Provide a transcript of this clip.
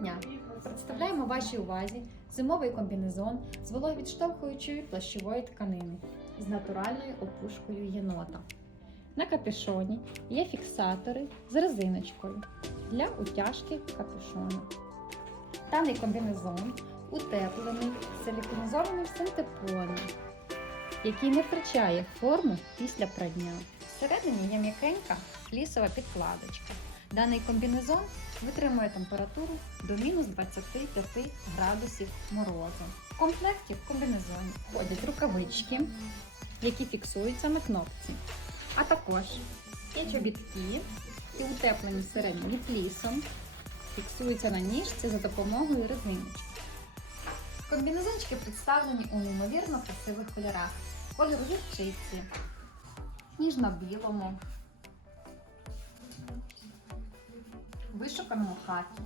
дня! Представляємо вашій увазі зимовий комбінезон з вологовідштовхуючої плащової тканини з натуральною опушкою єнота. На капюшоні є фіксатори з резиночкою для утяжки капюшону. Даний комбінезон утеплений силіконізованим синтепоном, який не втрачає форму після прання. Всередині є м'якенька флісова підкладочка. Даний комбінезон витримує температуру до мінус 25 градусів морозу. В комплекті в комбінезоні входять рукавички, які фіксуються на кнопці, а також є чобітки і утеплені всередині флісом, фіксуються на ніжці за допомогою резиночки. Комбінезончики представлені у неймовірно красивих кольорах. Кольору гірчиці, ніжно-білому, вишуканому хакі,